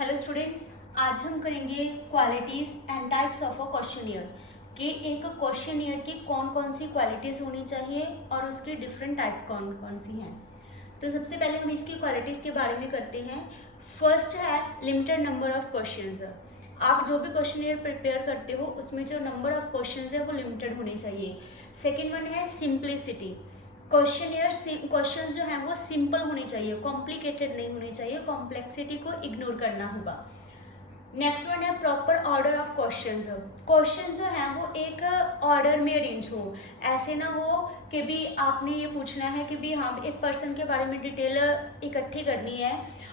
Hello students, आज हम करेंगे qualities and types of a questionnaire कि एक क्वेश्चनियर की कौन कौन सी क्वालिटीज़ होनी चाहिए और उसकी डिफरेंट टाइप कौन कौन सी हैं। तो सबसे पहले हम इसकी क्वालिटीज़ के बारे में करते हैं। फर्स्ट है लिमिटेड नंबर ऑफ क्वेश्चंस। आप जो भी क्वेश्चनियर प्रिपेयर करते हो उसमें जो नंबर ऑफ क्वेश्चंस है वो लिमिटेड होने चाहिए। सेकेंड वन है सिंप्लिसिटी। क्वेश्चंस जो हैं वो सिंपल होने चाहिए, कॉम्प्लिकेटेड नहीं होने चाहिए, कॉम्प्लेक्सिटी को इग्नोर करना होगा। नेक्स्ट वन है proper order of questions. Question जो हैं वो एक ऑर्डर में अरेंज हो, ऐसे ना हो कि भी आपने ये पूछना है कि भी हाँ एक पर्सन के बारे में डिटेल इकट्ठी करनी है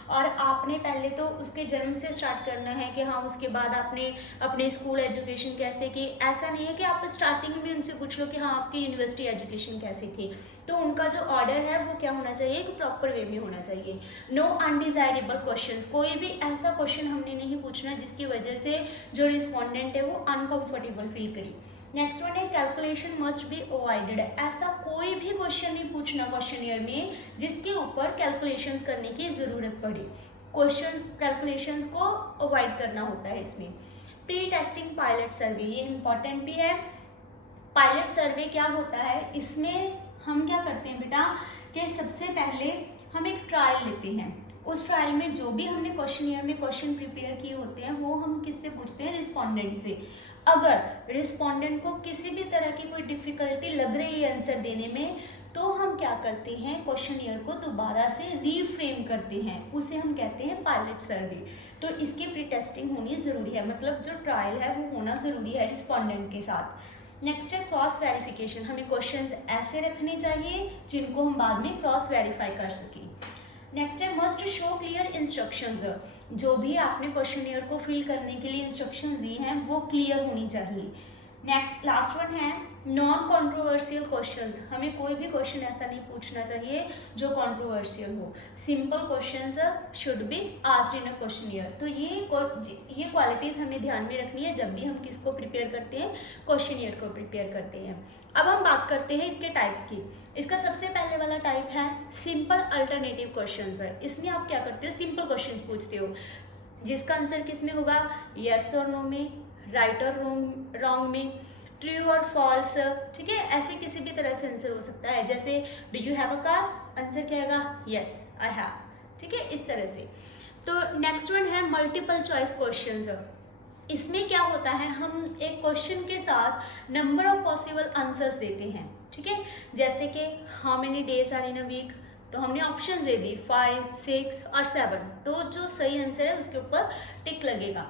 और आपने पहले तो उसके जन्म से स्टार्ट करना है कि हाँ उसके बाद आपने अपने स्कूल एजुकेशन कैसे की। ऐसा नहीं है कि आप स्टार्टिंग में उनसे पूछ लो कि हाँ आपकी यूनिवर्सिटी एजुकेशन कैसे थी। तो उनका जो ऑर्डर है वो क्या होना चाहिए, एक प्रॉपर वे में होना चाहिए। नो अनडिजायरेबल क्वेश्चंस, कोई भी ऐसा क्वेश्चन हमने नहीं पूछना जिसकी वजह से जो रिस्पोंडेंट है वो अनकंफर्टेबल फील करी। नेक्स्ट वन है कैलकुलेशन मस्ट बी अवॉइडेड। ऐसा कोई भी क्वेश्चन नहीं पूछना क्वेश्चनियर में जिसके ऊपर कैलकुलेशंस करने की ज़रूरत पड़े। क्वेश्चन कैलकुलेशंस को अवॉइड करना होता है इसमें। प्री टेस्टिंग पायलट सर्वे, ये इंपॉर्टेंट भी है। पायलट सर्वे क्या होता है, इसमें हम क्या करते हैं बेटा कि सबसे पहले हम एक ट्रायल लेते हैं। उस ट्रायल में जो भी हमने क्वेश्चनियर में क्वेश्चन प्रिपेयर किए होते हैं वो हम किससे पूछते हैं, रिस्पोंडेंट से। अगर रिस्पोंडेंट को किसी भी तरह की कोई डिफिकल्टी लग रही है आंसर देने में तो हम क्या करते हैं, क्वेश्चनियर को दोबारा से रीफ्रेम करते हैं, उसे हम कहते हैं पायलट सर्वे। तो इसकी प्री टेस्टिंग होनी ज़रूरी है, मतलब जो ट्रायल है वो होना ज़रूरी है रिस्पोंडेंट के साथ। नेक्स्ट है क्रॉस वेरिफिकेशन। हमें क्वेश्चंस ऐसे रखने चाहिए जिनको हम बाद में क्रॉस वेरीफाई कर सकें। नेक्स्ट है मस्ट शो क्लियर इंस्ट्रक्शंस। जो भी आपने क्वेश्चनियर को फिल करने के लिए इंस्ट्रक्शंस दी हैं वो क्लियर होनी चाहिए। नेक्स्ट लास्ट वन है नॉन कॉन्ट्रोवर्शियल क्वेश्चंस। हमें कोई भी क्वेश्चन ऐसा नहीं पूछना चाहिए जो कॉन्ट्रोवर्शियल हो। Simple questions should be asked in a questionnaire. तो ये क्वालिटीज़ हमें ध्यान में रखनी है जब भी हम किसको प्रिपेयर करते हैं, क्वेश्चनियर को प्रिपेयर करते हैं। अब हम बात करते हैं इसके टाइप्स की। इसका सबसे पहले वाला टाइप है सिंपल अल्टरनेटिव क्वेश्चंस है। इसमें आप क्या करते हो, सिंपल क्वेश्चंस पूछते हो जिसका आंसर किस में होगा, यस और नो में, राइट और रॉन्ग में, ट्रू और फॉल्स। ठीक है, ऐसे किसी भी तरह से आंसर हो सकता है। जैसे do you have a car, answer क्या आएगा, यस आई हैव। ठीक है, इस तरह से। तो नेक्स्ट वन है मल्टीपल चॉइस क्वेश्चंस। इसमें क्या होता है, हम एक क्वेश्चन के साथ नंबर ऑफ पॉसिबल आंसर्स देते हैं। ठीक है, जैसे कि how many days are in a week, तो हमने ऑप्शन दे दी 5, 6 और 7। तो जो सही आंसर है उसके ऊपर टिक लगेगा।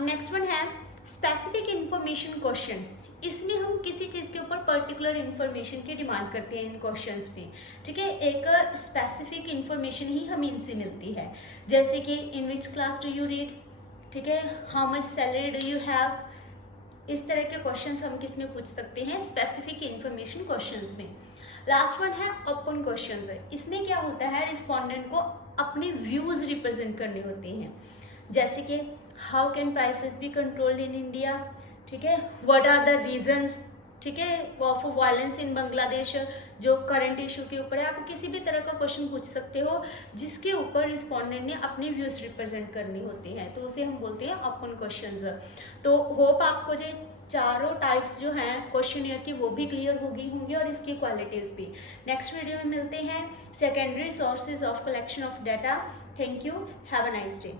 नेक्स्ट वन है स्पेसिफिक इंफॉर्मेशन क्वेश्चन। इसमें हम किसी चीज़ के ऊपर पर्टिकुलर इन्फॉर्मेशन की डिमांड करते हैं इन क्वेश्चंस पे। ठीक है, एक स्पेसिफिक इन्फॉर्मेशन ही हमें इनसे मिलती है। जैसे कि in which class do you read, ठीक है, how much salary do you have. इस तरह के क्वेश्चंस हम किस में पूछ सकते हैं, स्पेसिफिक इंफॉर्मेशन क्वेश्चंस में। लास्ट वन है ओपन क्वेश्चंस है। इसमें क्या होता है, रिस्पोंडेंट को अपने व्यूज रिप्रेजेंट करने होते हैं। जैसे कि how can prices be controlled in India, ठीक है, व्हाट आर द रीजंस, ठीक है, ऑफ वायलेंस इन बांग्लादेश, जो करंट इशू के ऊपर है। आप किसी भी तरह का क्वेश्चन पूछ सकते हो जिसके ऊपर रिस्पोंडेंट ने अपने व्यूज रिप्रेजेंट करने होते हैं, तो उसे हम बोलते हैं ओपन क्वेश्चंस। तो होप आपको जो चारों टाइप्स जो हैं क्वेश्चनियर की वो भी क्लियर होंगी और इसकी क्वालिटीज़ भी। नेक्स्ट वीडियो में मिलते हैं secondary sources of collection of data. Thank you, have a nice day.